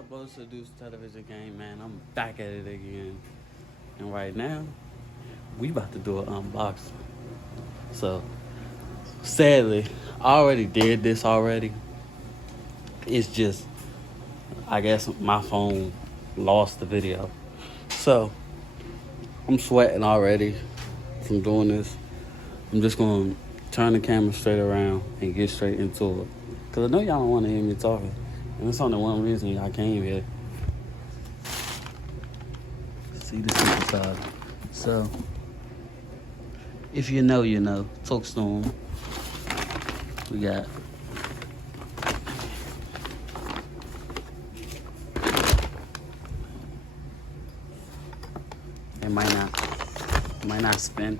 up, Bo Seduce Television Game, man? I'm back at it again. And right now, we about to do an unboxing. So, sadly, I already did this already. It's just, I guess my phone lost the video. So, I'm sweating already from doing this. I'm just going to turn the camera straight around and get straight into it. Because I know y'all don't want to hear me talking. And that's only one reason y'all came here. See the supercharger. So, if you know, you know. Talk storm. We got it might not spin.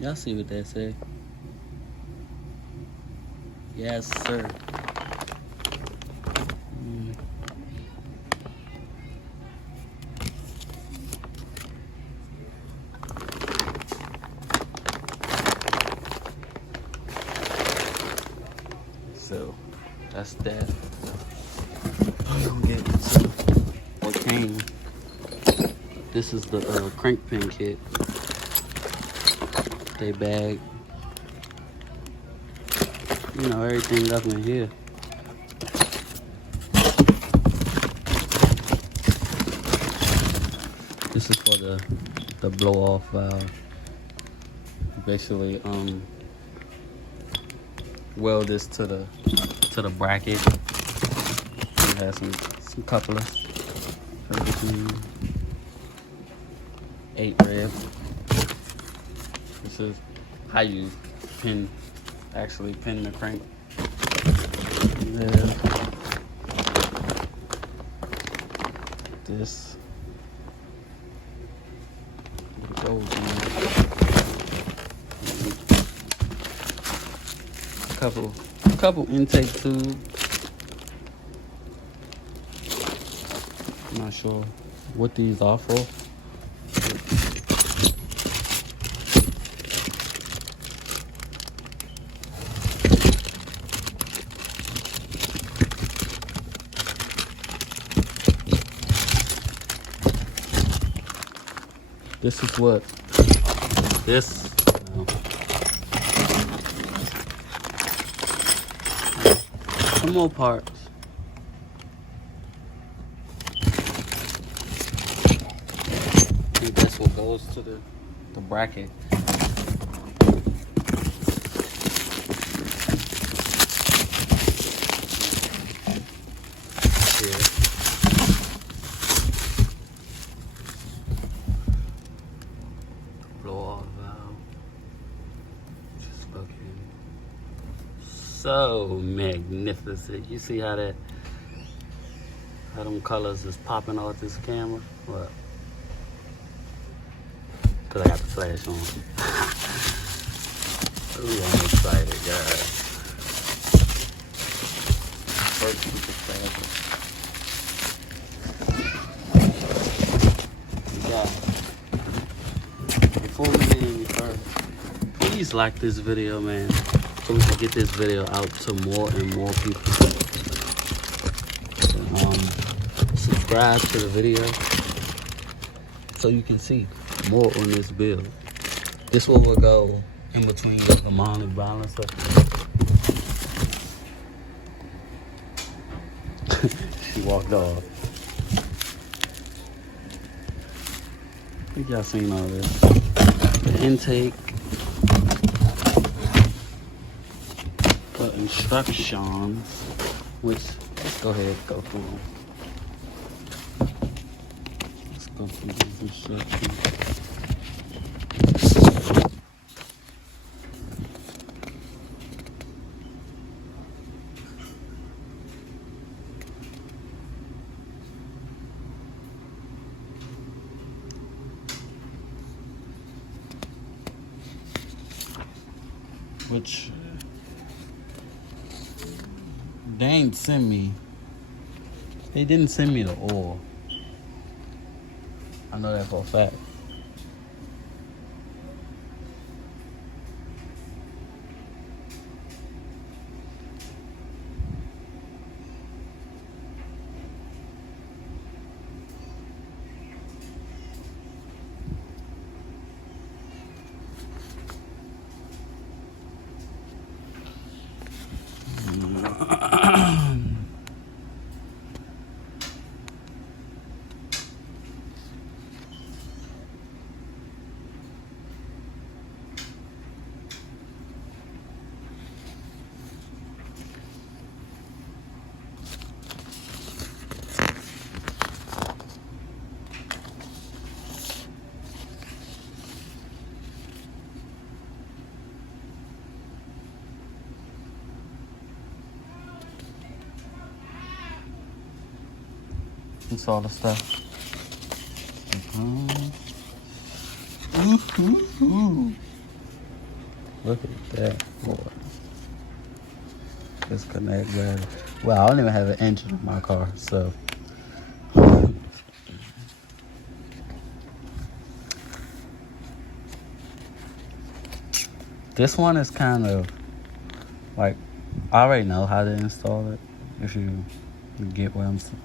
Y'all see what that say? Yes, sir. So that's that. I'm gonna get into what came. This is the crank pin kit. They bag, you know, everything up in here. This is for the blow off valve. Basically, weld this to the bracket. We have some couplers. 8 rib. This is how you actually pin the crank. Yeah. This goes in. A couple intake tubes. I'm not sure what these are for. This is what this. Some more parts. I think that's what goes to the bracket. Here. Blow off valve. Just fucking so magnificent. You see how them colors is popping off this camera? What? Cause I got the flash on. Ooh, I'm excited, guys. First Supercharger. Yeah. Before we get any further, please like this video, man, so we can get this video out to more and more people. Subscribe to the video so you can see more on this build. This one will go in between the harmonic balancer. She walked off. I think y'all seen all this. The intake. The instructions. Which, let's go ahead and go through them. Let's go through these instructions. Which they ain't send me. They didn't send me the oil. I know that for a fact. install the stuff. Look at that, boy. Disconnect battery. Well, I don't even have an engine in my car, so. This one is kind of like, I already know how to install it. If you get what I'm saying.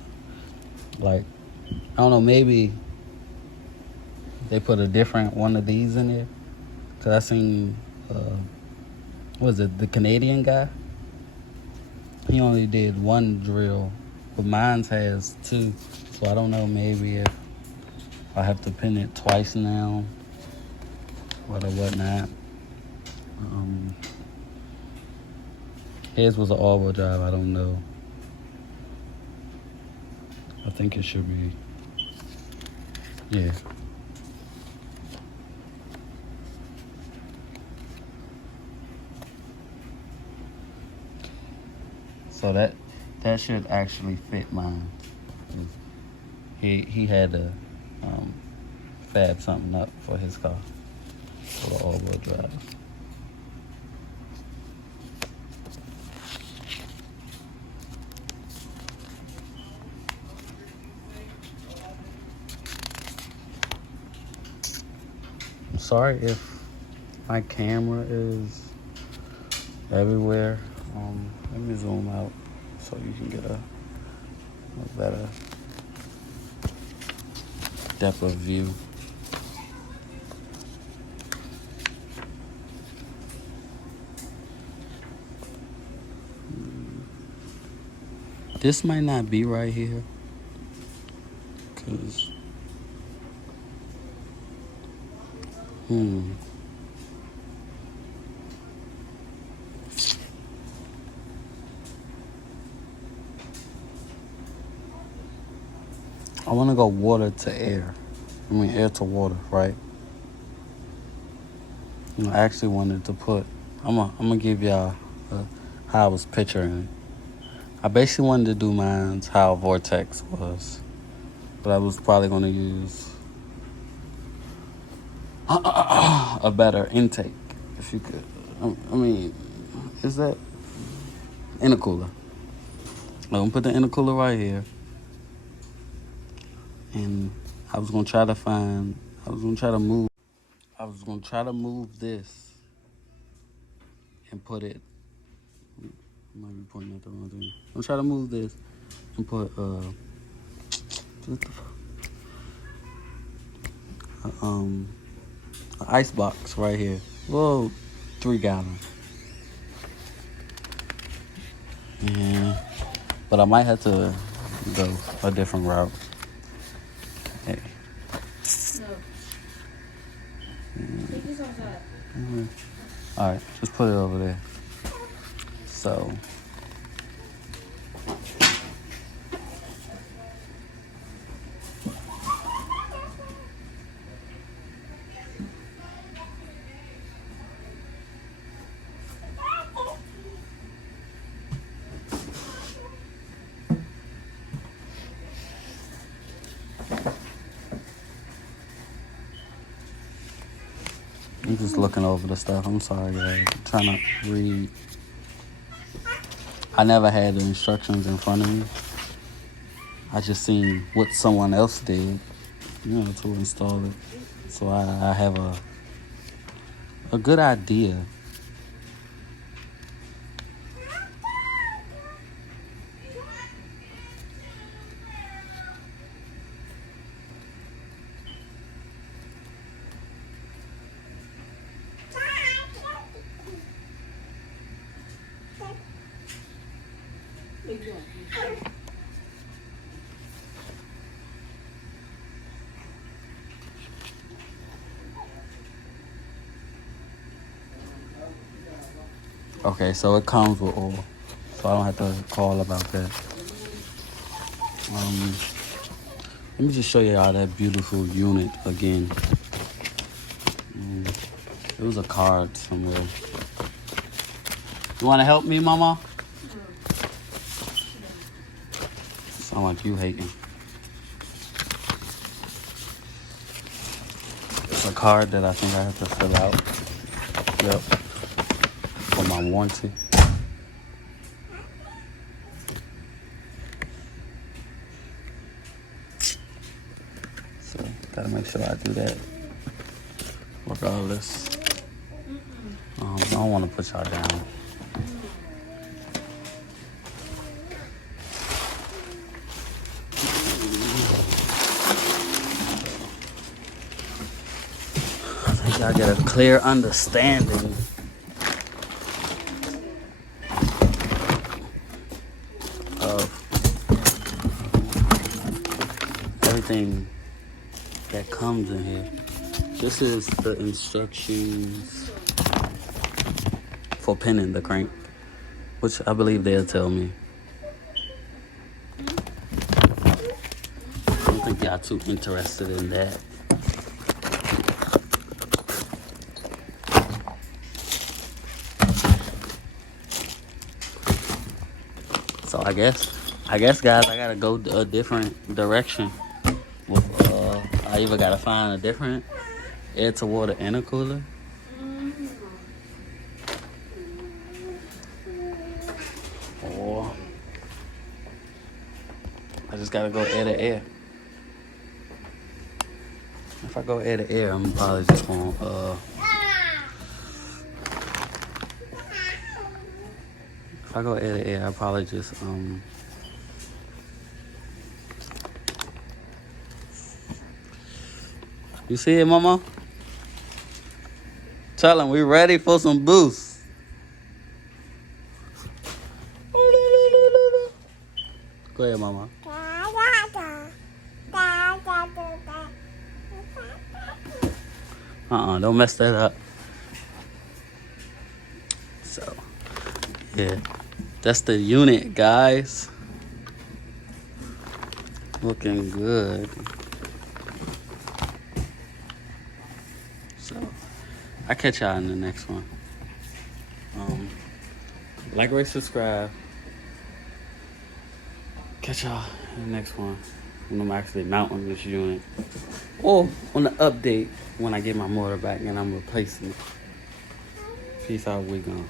Like, I don't know, maybe they put a different one of these in there. Cause I seen, what was it, the Canadian guy? He only did one drill, but mine has two. So I don't know, maybe if I have to pin it twice now, or whatnot. His was an all-wheel drive, I don't know. I think it should be, yeah. So that should actually fit mine. He had to fab something up for his car for the all-wheel drive. I'm sorry if my camera is everywhere. Let me zoom out so you can get a better depth of view. This might not be right here, cause I want to go water to air. I mean air to water, right? I actually wanted to put. I'm gonna give y'all how I was picturing it. I basically wanted to do mine's how Vortex was, but I was probably gonna use a better intake, if you could. I mean, is that intercooler? I'm gonna put the intercooler right here. And I was gonna try to move this and put it. I might be pointing at the wrong thing. I'm gonna try to move this and put an ice box right here. Whoa, 3 gallon. Yeah, but I might have to go a different route. Hey. No. All right, just put it over there. So. I'm just looking over the stuff. I'm sorry, guys. I'm trying to read. I never had the instructions in front of me. I just seen what someone else did, to install it. So I have a good idea. Okay, so it comes with oil, so I don't have to call about that. Let me just show you all that beautiful unit again. It was a card somewhere. You want to help me, Mama? Sound like you hating. a card that I think I have to fill out. Yep. For my warranty. So, gotta make sure I do that. Regardless. I don't want to put y'all down. I think y'all get a clear understanding of everything that comes in here. This is the instructions for pinning the crank, which I believe they'll tell me. I don't think y'all too interested in that. So I guess guys, I gotta go a different direction. I either gotta find a different air to water intercooler, or I just gotta go air to air. If I go air to air, I'm probably just gonna if I go air to air, I probably just you see it, mama? Tell him we ready for some boost. Go ahead, mama. Don't mess that up. So, yeah, that's the unit, guys. Looking good. So, I'll catch y'all in the next one. Like, rate, subscribe. Catch y'all in the next one when I'm actually mounting this unit. Or on the update when I get my motor back and I'm replacing it. Peace out, we gone.